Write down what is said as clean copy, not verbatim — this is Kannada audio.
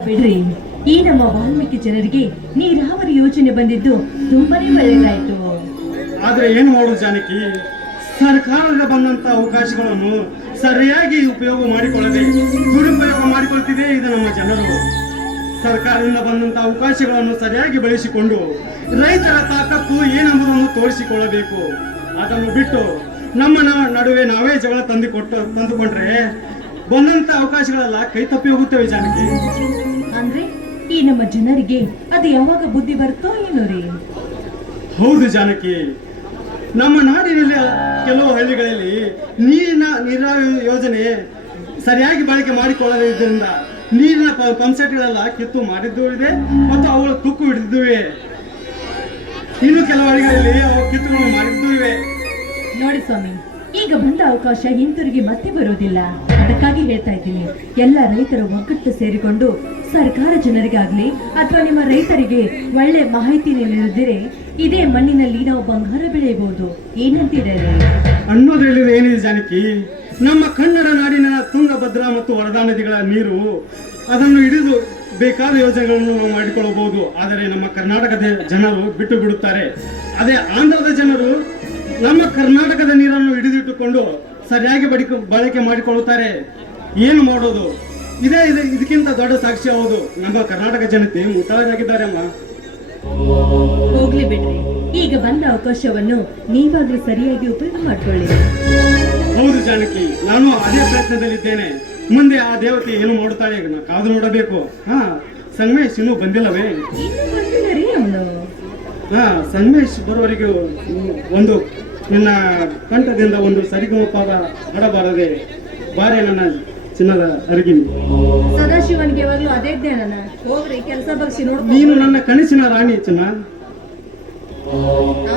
ಬಿಡ್ರಿ, ಈ ನಮ್ಮ ವಾಲ್ಮೀಕಿ ಜನರಿಗೆ ನೀರಾವರಿ ಯೋಜನೆ ಬಂದಿದ್ದು ತುಂಬಾನೇ ಒಳ್ಳೆಯದಾಯ್ತು. ಆದ್ರೆ ಏನು ಮಾಡೋದು ಜಾನಕಿ, ಸರ್ಕಾರದಿಂದ ಬಂದಂತ ಅವಕಾಶಗಳನ್ನು ಸರಿಯಾಗಿ ಉಪಯೋಗ ಮಾಡಿಕೊಳ್ಳದೆ ದುರುಪಯೋಗ ಮಾಡಿಕೊಳ್ತಿದೆ ಇದು ನಮ್ಮ ಜನರು. ಸರ್ಕಾರದಿಂದ ಬಂದಂತ ಅವಕಾಶಗಳನ್ನು ಸರಿಯಾಗಿ ಬಳಸಿಕೊಂಡು ರೈತರ ತಾಕತ್ತು ಏನೆಂಬುದನ್ನು ತೋರಿಸಿಕೊಳ್ಳಬೇಕು. ಅದನ್ನು ಬಿಟ್ಟು ನಮ್ಮ ನಡುವೆ ನಾವೇ ಜಗಳ ತಂದುಕೊಂಡ್ರೆ ಬಂದಂತ ಅವಕಾಶಗಳೆಲ್ಲ ಕೈ ತಪ್ಪಿ ಹೋಗುತ್ತವೆ ಜಾನಕಿ. ಅಂದ್ರೆ ಈ ನಮ್ಮ ಜನರಿಗೆ ಅದು ಯಾವಾಗ ಬುದ್ಧಿ ಬರುತ್ತೋ ಏನೋ ರೀ. ಹೌದು ಜಾನಕಿ, ನಮ್ಮ ನಾಡಿನಲ್ಲಿ ಕೆಲವು ಹಳ್ಳಿಗಳಲ್ಲಿ ನೀರಾವರಿ ಯೋಜನೆ ಸರಿಯಾಗಿ ಬಳಕೆ ಮಾಡಿಕೊಳ್ಳದಿದ್ದರಿಂದ ನೀರಿನ ಪಂಪ್ಸೆಟ್ಗಳೆಲ್ಲ ಕಿತ್ತು ಮಾಡಿದ್ದು ಇದೆ ಮತ್ತು ಅವುಗಳು ತುಕ್ಕು ಹಿಡಿದಿವೆ. ಇನ್ನು ಕೆಲವು ಹಳ್ಳಿಗಳಲ್ಲಿ ಅವು ಕಿತ್ತುಗಳು ಮಾಡಿದ್ದು ಇವೆ. ನೋಡಿ ಸ್ವಾಮಿ, ಈಗ ಬಂದ ಅವಕಾಶ ಹಿಂತಿರುಗಿ ಮತ್ತೆ ಬರುವುದಿಲ್ಲ. ಅದಕ್ಕಾಗಿ ಹೇಳ್ತಾ ಇದ್ದೀನಿ, ಎಲ್ಲ ರೈತರು ಒಗ್ಗಟ್ಟು ಸೇರಿಕೊಂಡು ಸರ್ಕಾರ ಜನರಿಗಾಗ್ಲಿ ಅಥವಾ ನಿಮ್ಮ ರೈತರಿಗೆ ಒಳ್ಳೆ ಮಾಹಿತಿ ನೀಡಿದರೆ ಇದೇ ಮಣ್ಣಿನಲ್ಲಿ ನಾವು ಬಂಗಾರ ಬೆಳೆಯಬಹುದು. ಏನಂತೀರಿ ಅನ್ನೋದ್ರಲ್ಲಿ ಏನಿದೆ ಜಾನಕಿ, ನಮ್ಮ ಕನ್ನಡ ನಾಡಿನ ತುಂಗಭದ್ರಾ ಮತ್ತು ವರದಾ ನದಿಗಳ ನೀರು ಅದನ್ನು ಹಿಡಿದು ಬೇಕಾದ ಯೋಜನೆಗಳನ್ನು ನಾವು ಮಾಡಿಕೊಳ್ಳಬಹುದು. ಆದರೆ ನಮ್ಮ ಕರ್ನಾಟಕದ ಜನರು ಬಿಟ್ಟು ಬಿಡುತ್ತಾರೆ. ಅದೇ ಆಂಧ್ರದ ಜನರು ನಮ್ಮ ಕರ್ನಾಟಕದ ನೀರನ್ನು ಹಿಡಿದಿಟ್ಟುಕೊಂಡು ಸರಿಯಾಗಿ ಬಳಕೆ ಮಾಡಿಕೊಳ್ಳುತ್ತಾರೆ. ಏನು ಮಾಡೋದು? ಇದಕ್ಕಿಂತ ದೊಡ್ಡ ಸಾಕ್ಷಿ ಹೌದು, ನಮ್ಮ ಕರ್ನಾಟಕ ಜನತೆ ಮುತಾಳಾಗಿದ್ದಾರೆ ಅಮ್ಮ. ಹೋಗ್ಲಿ ಬಿಡ್ರಿ, ಈಗ ಬಂದ ಅವಕಾಶವನ್ನು ನೀವಾಗ್ಲೂ ಸರಿಯಾಗಿ ಉಪಯೋಗ ಮಾಡ್ಕೊಳ್ಳಿ. ಹೌದು ಜಾನಕಿ, ನಾನು ಅದೇ ಪ್ರಯತ್ನದಲ್ಲಿದ್ದೇನೆ. ಮುಂದೆ ಆ ದೇವತೆ ಏನು ಮಾಡುತ್ತಾಳೆ ಕಾದು ನೋಡಬೇಕು. ಸಂಗಮೇಶ್ ಇನ್ನೂ ಬಂದಿಲ್ಲವೇ? ಸಂಗಮೇಶ್ ಬರುವವರೆಗೂ ಒಂದು ನಿನ್ನ ಕಂಠದಿಂದ ಒಂದು ಸರಿಗಮಪಾದ ಹಾಡಬಾರದೆ ಬಾರೆ ನನ್ನ ಚಿನ್ನದ ಅರಗಿನಿ. ಸದಾಶಿವನಿಗೆ ಯಾವಾಗ್ಲೂ ಅದೇ ಜ್ಞಾನ. ಹೋಗ್ರಿ, ಕೆಲಸ ಬಗ್ಸಿ ನೋಡ್. ನೀನು ನನ್ನ ಕನಸಿನ ರಾಣಿ ಚಿನ್ನ. ಹೌದಾ?